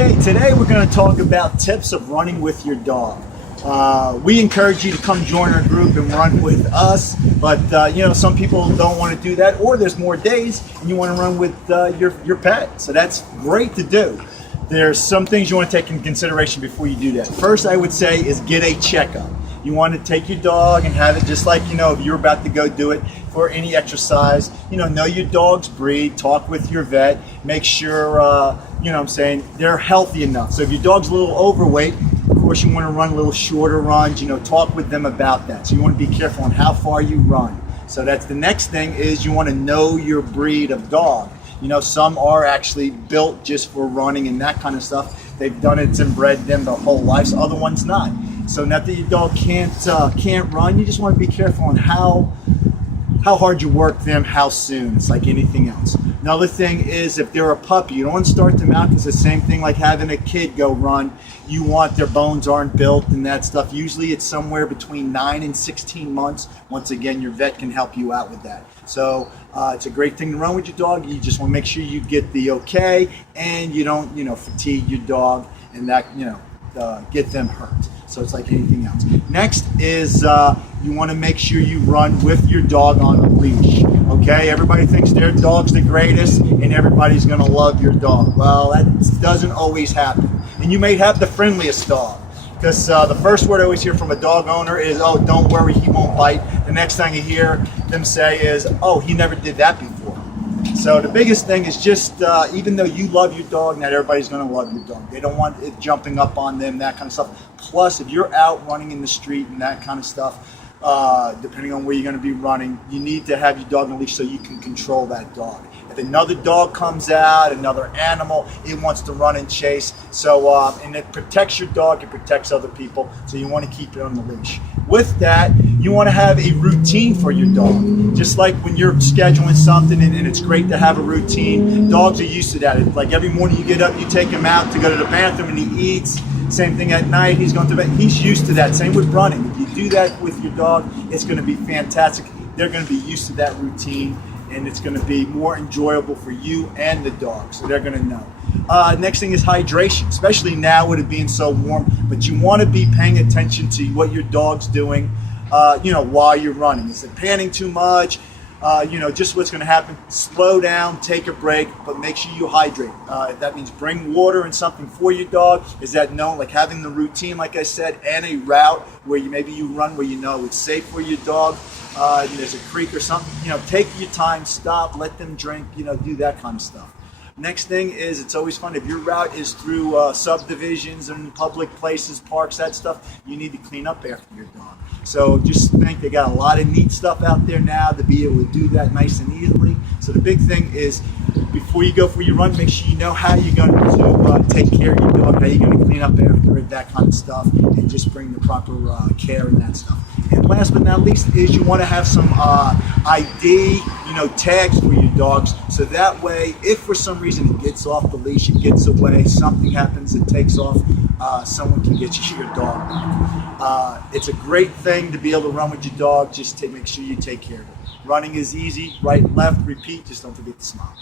Okay, today we're going to talk about tips of running with your dog. We encourage you to come join our group and run with us, but some people don't want to do that, or there's more days and you want to run with your pet. So that's great to do. There's some things you want to take into consideration before you do that. First, I would say is get a checkup. You want to take your dog and have it just like, if you're about to go do it for any exercise. Know your dog's breed, talk with your vet, make sure, they're healthy enough. So if your dog's a little overweight, of course you want to run a little shorter runs, talk with them about that. So you want to be careful on how far you run. So that's the next thing is you want to know your breed of dog. Some are actually built just for running and that kind of stuff. They've done it and bred them their whole lives, other ones not. So not that your dog can't run, you just want to be careful on how hard you work them, how soon. It's like anything else. Another thing is if they're a puppy, you don't want to start them out because it's the same thing like having a kid go run. You want their bones aren't built and that stuff. Usually it's somewhere between 9 and 16 months. Once again, your vet can help you out with that. So it's a great thing to run with your dog. You just want to make sure you get the okay and you don't, fatigue your dog and that, get them hurt. So it's like anything else. Next is you want to make sure you run with your dog on a leash. Okay, everybody thinks their dog's the greatest and everybody's going to love your dog. Well, that doesn't always happen. And you may have the friendliest dog. Because the first word I always hear from a dog owner is, oh, don't worry, he won't bite. The next thing you hear them say is, oh, he never did that before. So the biggest thing is just, even though you love your dog, not everybody's going to love your dog. They don't want it jumping up on them, that kind of stuff. Plus, if you're out running in the street and that kind of stuff, depending on where you're going to be running, you need to have your dog on a leash so you can control that dog. If another dog comes out, another animal, it wants to run and chase. So, and it protects your dog, it protects other people, so you want to keep it on the leash. With that, you want to have a routine for your dog. Just like when you're scheduling something, and it's great to have a routine. Dogs are used to that. It's like every morning you get up, you take him out to go to the bathroom and he eats. Same thing at night, he's going to bed. He's used to that. Same with running. If you do that with your dog, it's going to be fantastic. They're going to be used to that routine, and it's going to be more enjoyable for you and the dog, so they're going to know. Next thing is hydration, especially now with it being so warm, but you want to be paying attention to what your dog's doing, while you're running. Is it panting too much? Just what's going to happen. Slow down, take a break, but make sure you hydrate. If that means bring water and something for your dog, is that known, like having the routine, like I said, and a route where you run where it's safe for your dog. There's a creek or something, take your time, stop, let them drink, do that kind of stuff. Next thing is, it's always fun if your route is through subdivisions and public places, parks, that stuff, you need to clean up after your dog. So just think they got a lot of neat stuff out there now to be able to do that nice and easily. So the big thing is, before you go for your run, make sure you know how you're going to take care of your dog, how you're going to clean up after it, that kind of stuff, and just bring the proper care and that stuff. And last but not least is you want to have some ID, tags for your dogs, so that way, if for some reason it gets off the leash, it gets away, something happens, it takes off, someone can get you your dog back. It's a great thing to be able to run with your dog. Just make sure you take care of it. Running is easy, right and left, repeat, just don't forget to smile.